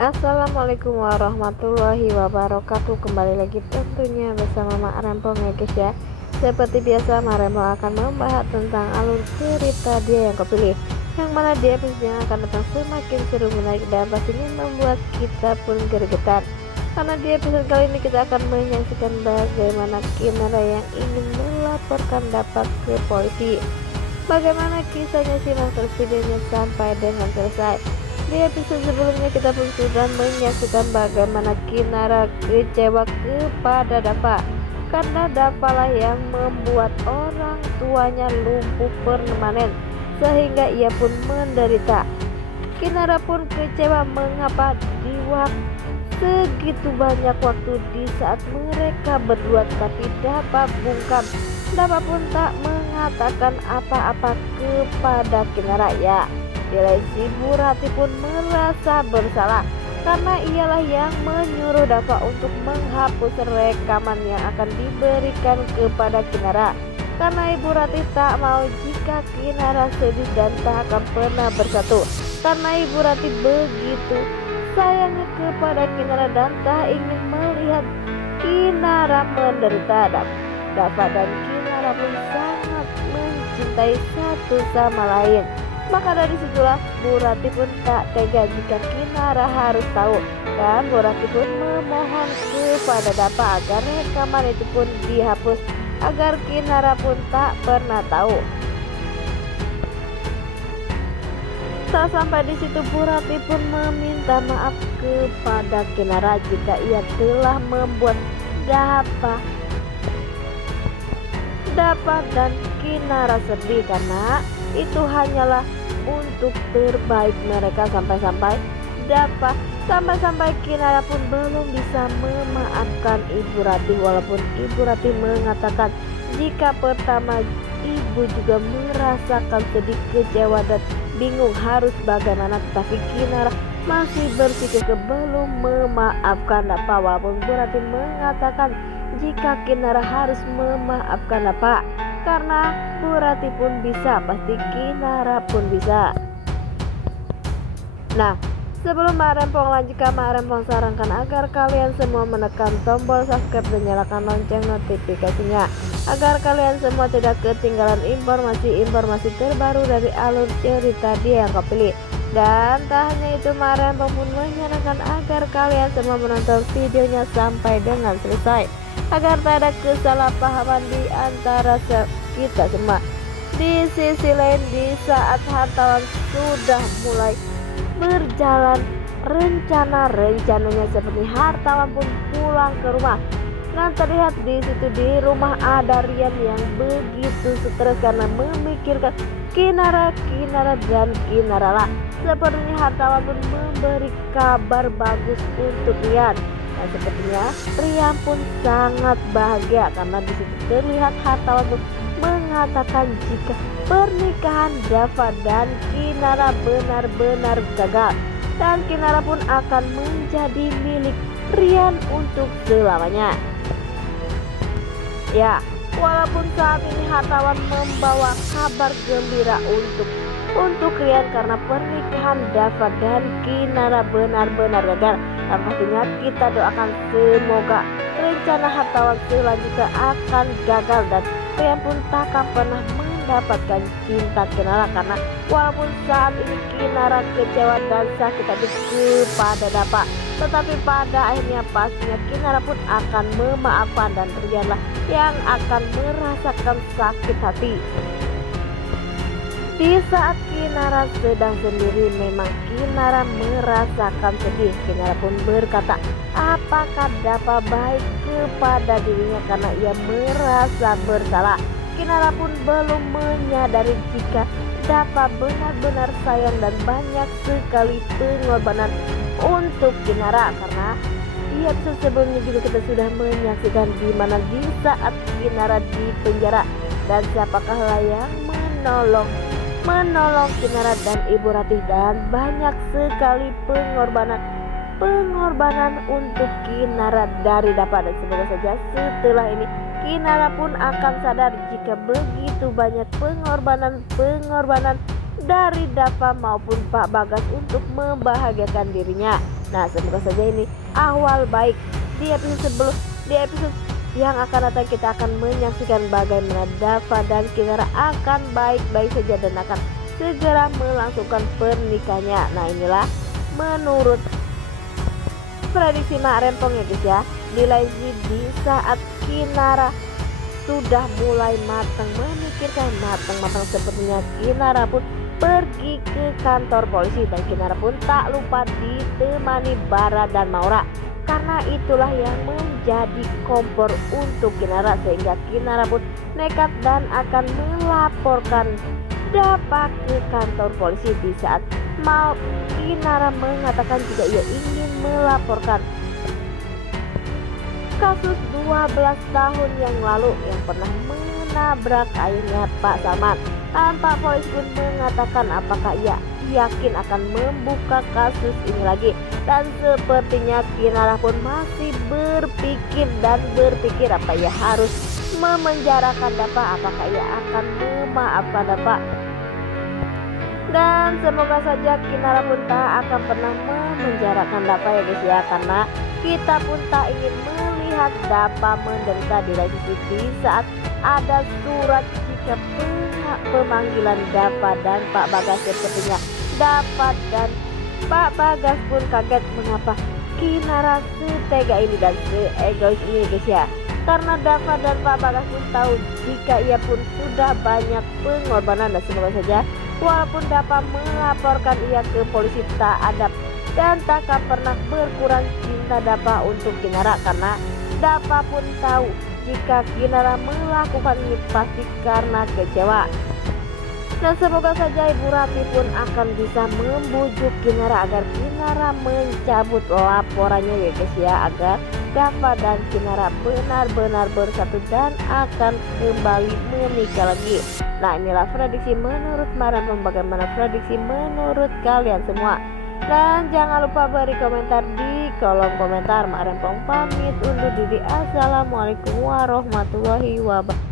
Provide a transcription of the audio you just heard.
Assalamualaikum warahmatullahi wabarakatuh. Kembali lagi tentunya bersama Mak Rempong ya guys ya. Seperti biasa Mak Rempong akan membahas tentang alur cerita dia yang kepilih, yang mana dia episode akan datang semakin seru, menarik dan pastinya membuat kita pun gregetan. Karena di episode kali ini kita akan menyaksikan bagaimana Kinara yang ingin melaporkan dapat ke polisi. Bagaimana kisahnya, simak terus videonya sampai dengan selesai. Di episode sebelumnya kita pun sudah menyaksikan bagaimana Kinara kecewa kepada Dava, karena Dava lah yang membuat orang tuanya lumpuh permanen sehingga ia pun menderita. Kinara pun kecewa mengapa di segitu banyak waktu di saat mereka berdua, tapi Dava bungkam. Dava pun tak mengatakan apa-apa kepada Kinara ya. Si Bu Rati pun merasa bersalah karena ialah yang menyuruh Dava untuk menghapus rekaman yang akan diberikan kepada Kinara, karena Ibu Rati tak mau jika Kinara sedih dan tak akan pernah bersatu, karena Ibu Rati begitu sayangnya kepada Kinara dan tak ingin melihat Kinara menderita. Dava dan Kinara pun sangat mencintai satu sama lain. Maka dari situlah Bu Rati pun tak tega jika Kinara harus tahu, dan Bu Rati pun memohon kepada Dava agar rekaman itu pun dihapus agar Kinara pun tak pernah tahu. Tak sampai di situ, Bu Rati pun meminta maaf kepada Kinara jika ia telah membuat Dava dan Kinara sedih, karena itu hanyalah untuk terbaik mereka. Sampai Kinara pun belum bisa memaafkan Ibu Rati, walaupun Ibu Rati mengatakan jika pertama ibu juga merasakan sedih, kecewa dan bingung harus bagaimana, tetapi Kinara masih bersikeras belum memaafkan Dava, walaupun Bu Rati mengatakan jika Kinara harus memaafkan Dava karena Bu Rati pun bisa, pasti Kinara pun bisa. Nah, sebelum Mak Rempong lanjutkan, Mak Rempong sarankan agar kalian semua menekan tombol subscribe dan nyalakan lonceng notifikasinya, agar kalian semua tidak ketinggalan informasi terbaru dari alur cerita dia yang kepilih. Dan tak hanya itu, Mak Rempong pun menyarankan agar kalian semua menonton videonya sampai dengan selesai, agar tak ada kesalahpahaman di antara kita semua. Di sisi lain, di saat hartawan sudah mulai berjalan rencananya seperti hartawan pun pulang ke rumah. Nah, terlihat di situ di rumah ada Rian yang begitu stres karena memikirkan Kinara dan Kinara lah. Sepertinya hartawan pun memberi kabar bagus untuk Rian. Nah, sepertinya Rian pun sangat bahagia karena di situ terlihat hartawan pun mengatakan jika pernikahan Dava dan Kinara benar-benar gagal, dan Kinara pun akan menjadi milik Rian untuk selamanya. Ya, walaupun saat ini hartawan membawa kabar gembira untuk Rian karena pernikahan Dava dan Kinara benar-benar gagal, dan pastinya kita doakan semoga rencana hartawan selanjutnya akan gagal dan Rian pun takkan pernah mendapatkan cinta Kinara, karena walaupun saat ini Kinara kecewa dan sakit hati kepada Dava, tetapi pada akhirnya pastinya Kinara pun akan memaafkan dan Rianlah yang akan merasakan sakit hati. Di saat Kinara sedang sendiri, memang Kinara merasakan sedih. Kinara pun berkata, apakah Dava baik kepada dirinya karena ia merasa bersalah. Kinara pun belum menyadari jika Dava benar-benar sayang dan banyak sekali pengorbanan untuk Kinara, karena ia sebelumnya juga kita sudah menyaksikan di mana di saat Kinara di penjara, dan siapakah lah yang menolong Kinara dan Ibu Rati, dan banyak sekali pengorbanan untuk Kinara dari Dava. Dan semoga saja setelah ini Kinara pun akan sadar jika begitu banyak pengorbanan dari Dava maupun Pak Bagas untuk membahagiakan dirinya. Nah, semoga saja ini awal baik. Di episode yang akan datang kita akan menyaksikan bagaimana Dava dan Kinara akan baik-baik saja dan akan segera melangsungkan pernikahannya. Nah, inilah menurut prediksi Mak Rempong ya guys ya. Di lain di saat Kinara sudah mulai memikirkan matang sepertinya Kinara pun pergi ke kantor polisi dan Kinara pun tak lupa ditemani Bara dan Maura, karena itulah yang menjadi kompor untuk Kinara, sehingga Kinara pun nekat dan akan melaporkan Dava ke kantor polisi. Di saat mau Kinara mengatakan jika ia ingin melaporkan kasus 12 tahun yang lalu yang pernah menabrak ayahnya Pak Salman. Pak polisi pun mengatakan apakah ia yakin akan membuka kasus ini lagi, dan sepertinya Kinara pun masih berpikir apa ia harus memenjarakan Dava, apakah ia akan memaafkan Dava. Dan semoga saja Kinara pun tak akan pernah memenjarakan Dava ya guys ya, karena kita pun tak ingin melihat Dava menderita di lain sisi di saat ada surat jika pemanggilan Dava dan Pak Bagas. Sepertinya Dava dan Pak Bagas pun kaget mengapa Kinara setega ini dan seegois ini guys ya, karena Dava dan Pak Bagas pun tahu jika ia pun sudah banyak pengorbanan. Dan semoga saja walaupun Dava melaporkan ia ke polisi tak ada dan tak akan pernah berkurang cinta Dava untuk Kinara, karena Dava pun tahu jika Kinara melakukan ini pasti karena kecewa. Dan semoga saja Ibu Ratih pun akan bisa membujuk Kinara agar Kinara mencabut laporannya ya guys ya, agar Dava dan Kinara benar-benar bersatu dan akan kembali menikah lagi. Nah, inilah prediksi menurut Mak Rempong. Bagaimana prediksi menurut kalian semua? Dan jangan lupa beri komentar di kolom komentar. Mak Rempong pamit undur diri. Assalamualaikum warahmatullahi wabarakatuh.